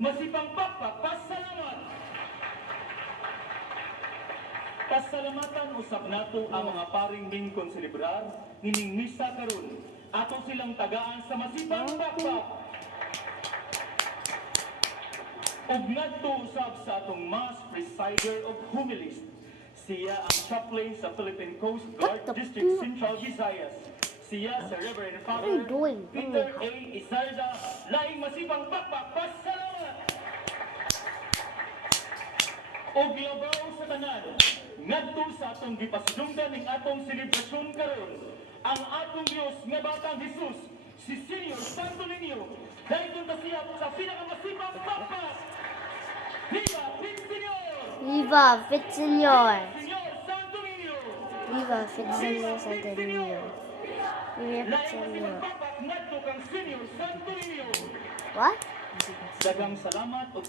masipang pakpak, pasalamat. Pasalamatan usab nato ang mga paring lingkon selebrar nining misa karon. Ato silang tagaan sa masipang pakpak. Ug ngadto usab sa atong mass presider of homilies. Siya ang chaplain sa Philippine Coast Guard District Central Visayas. Siya sa Reverend Father Peter A. Isarda, laing masipang pakpak, pasalamat. Og labaw sa tanan, ngadto sa atong gipasidunggan ning atong selebrasyon karon, ang atong Dios nga batang Jesus, si Senior Santo Niño, dahil ta siya sa pinakamasipang pakpak. Viva Fitsenyor! Viva Fitsenyor! Señor Santo Niño! Viva Fitsenyor Santo Niño! Viva Laing Fitsenyor! masipang pakpak, ngadto kang Senior Santo Niño. What? Daghang salamat ug